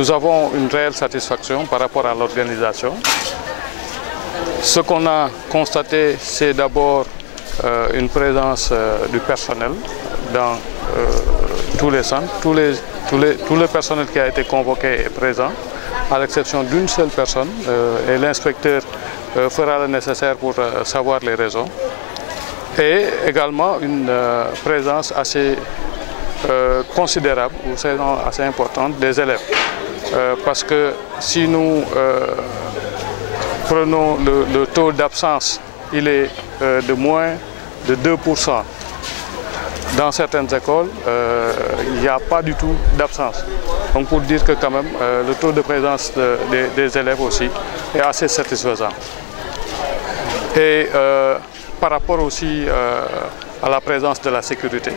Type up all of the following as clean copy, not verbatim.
Nous avons une réelle satisfaction par rapport à l'organisation. Ce qu'on a constaté, c'est d'abord une présence du personnel dans tous les centres. Tout le personnel qui a été convoqué est présent, à l'exception d'une seule personne, et l'inspecteur fera le nécessaire pour savoir les raisons. Et également une présence assez considérable, ou assez importante des élèves. Parce que si nous prenons le taux d'absence, il est de moins de 2%. Dans certaines écoles, il n'y a pas du tout d'absence. Donc pour dire que quand même, le taux de présence des élèves aussi est assez satisfaisant. Et par rapport aussi à la présence de la sécurité,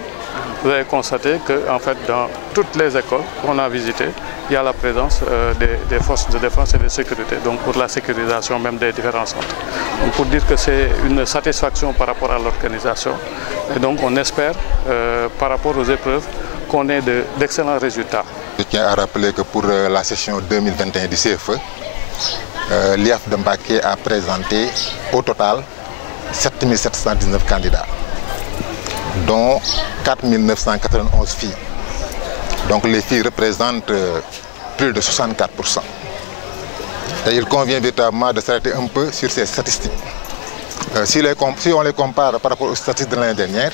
vous avez constaté que en fait, dans toutes les écoles qu'on a visitées, il y a la présence des forces de défense et de sécurité, donc pour la sécurisation même des différents centres. Donc pour dire que c'est une satisfaction par rapport à l'organisation, et donc on espère, par rapport aux épreuves, qu'on ait d'excellents résultats. Je tiens à rappeler que pour la session 2021 du CFE, l'IAF de Mbacké a présenté au total 7719 candidats, dont 4991 filles. Donc les filles représentent plus de 64%. Et il convient véritablement de s'arrêter un peu sur ces statistiques. Si on les compare par rapport aux statistiques de l'année dernière,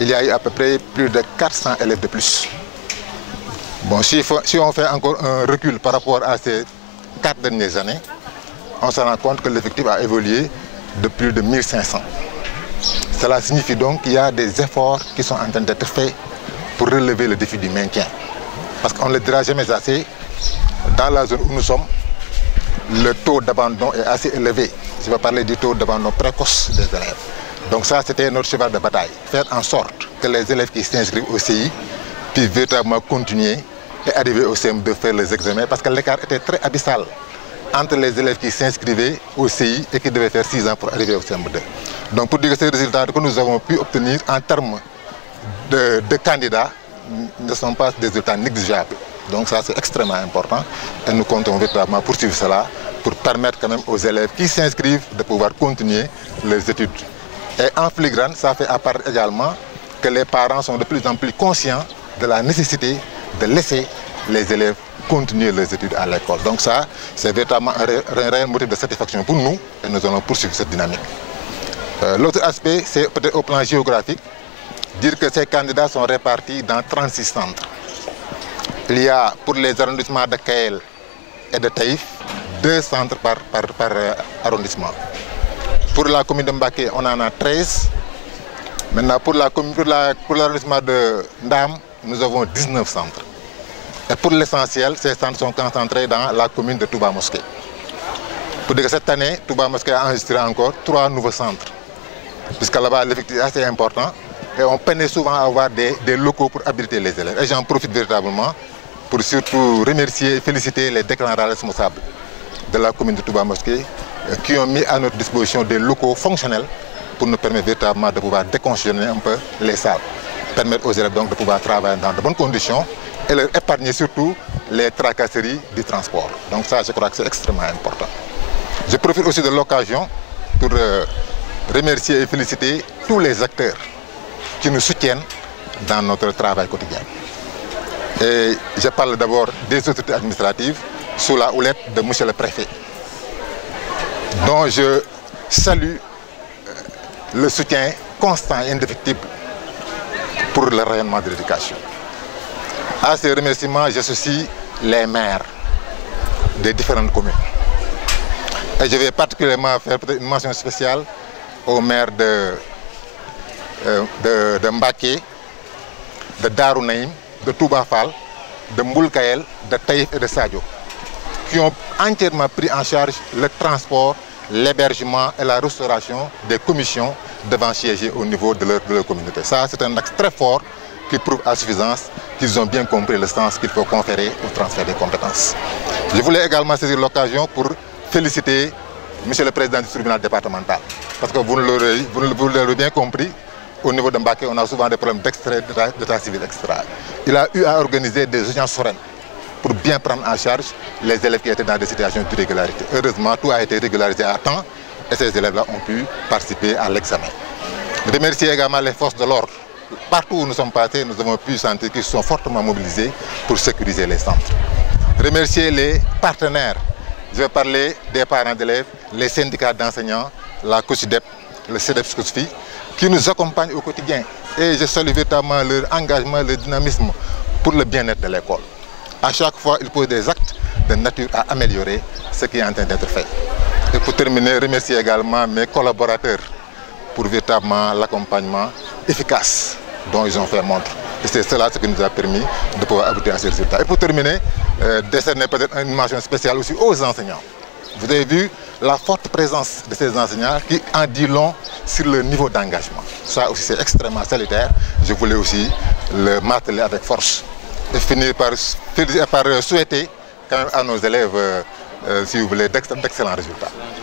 il y a eu à peu près plus de 400 élèves de plus. Bon, si on fait encore un recul par rapport à ces 4 dernières années, on se rend compte que l'effectif a évolué de plus de 1500. Cela signifie donc qu'il y a des efforts qui sont en train d'être faits pour relever le défi du maintien. Parce qu'on ne le dira jamais assez, dans la zone où nous sommes, le taux d'abandon est assez élevé. Je vais parler du taux d'abandon précoce des élèves. Donc ça, c'était notre cheval de bataille. Faire en sorte que les élèves qui s'inscrivent au CI puissent véritablement continuer et arriver au CM2 faire les examens, parce que l'écart était très abyssal entre les élèves qui s'inscrivaient au CI et qui devaient faire 6 ans pour arriver au CM2. Donc pour dire que ces résultats que nous avons pu obtenir en termes de candidats ne sont pas des résultats négligeables. Donc ça, c'est extrêmement important et nous comptons véritablement poursuivre cela pour permettre quand même aux élèves qui s'inscrivent de pouvoir continuer leurs études. Et en filigrane, ça fait apparaître également que les parents sont de plus en plus conscients de la nécessité de laisser les élèves continuer leurs études à l'école. Donc ça, c'est véritablement un réel motif de satisfaction pour nous et nous allons poursuivre cette dynamique. L'autre aspect, c'est peut-être au plan géographique, dire que ces candidats sont répartis dans 36 centres. Il y a pour les arrondissements de Kael et de Taïf 2 centres par arrondissement. Pour la commune de Mbacké, on en a 13. Maintenant, pour l'arrondissement de Ndam, nous avons 19 centres. Et pour l'essentiel, ces centres sont concentrés dans la commune de Touba Mosquée. Pour dire que cette année, Touba Mosquée a enregistré encore 3 nouveaux centres. Puisque là-bas, l'effectif est assez important. Et on peine souvent à avoir des locaux pour habiliter les élèves. Et j'en profite véritablement pour surtout remercier et féliciter les déclarants responsables de la commune de Touba Mosquée qui ont mis à notre disposition des locaux fonctionnels pour nous permettre véritablement de pouvoir décongestionner un peu les salles. Permettre aux élèves donc de pouvoir travailler dans de bonnes conditions et leur épargner surtout les tracasseries du transport. Donc ça, je crois que c'est extrêmement important. Je profite aussi de l'occasion pour remercier et féliciter tous les acteurs qui nous soutiennent dans notre travail quotidien. Et je parle d'abord des autorités administratives sous la houlette de M. le Préfet, dont je salue le soutien constant et indéfectible pour le rayonnement de l'éducation. À ces remerciements, j'associe les maires des différentes communes. Et je vais particulièrement faire une mention spéciale aux maires de Mbacké, de Darou Naïm, de Touba Fall, de Mboul Kael, de Taïf et de Sadio, qui ont entièrement pris en charge le transport, l'hébergement et la restauration des commissions devant siéger au niveau de leur communauté. Ça, c'est un axe très fort qui prouve à suffisance qu'ils ont bien compris le sens qu'il faut conférer au transfert des compétences. Je voulais également saisir l'occasion pour féliciter M. le Président du tribunal départemental. Parce que vous l'aurez bien compris, au niveau de Mbacké, on a souvent des problèmes d'état civil, etc. Il a eu à organiser des audiences sereines pour bien prendre en charge les élèves qui étaient dans des situations d'irrégularité. Heureusement, tout a été régularisé à temps et ces élèves-là ont pu participer à l'examen. Je remercie également les forces de l'ordre. Partout où nous sommes passés, nous avons pu sentir qu'ils sont fortement mobilisés pour sécuriser les centres. Remercier les partenaires. Je vais parler des parents d'élèves, les syndicats d'enseignants, la COSIDEP, le CEDEPS-COSFI, qui nous accompagnent au quotidien. Et je salue véritablement leur engagement, leur dynamisme pour le bien-être de l'école. À chaque fois, ils posent des actes de nature à améliorer ce qui est en train d'être fait. Et pour terminer, remercier également mes collaborateurs pour véritablement l'accompagnement efficace dont ils ont fait montre. Et c'est cela ce qui nous a permis de pouvoir aboutir à ces résultats. Et pour terminer, décerner peut-être une mention spéciale aussi aux enseignants. Vous avez vu la forte présence de ces enseignants qui en dit long sur le niveau d'engagement. Ça aussi c'est extrêmement salutaire. Je voulais aussi le marteler avec force. Et finir par souhaiter quand même à nos élèves, si vous voulez, d'excellents résultats.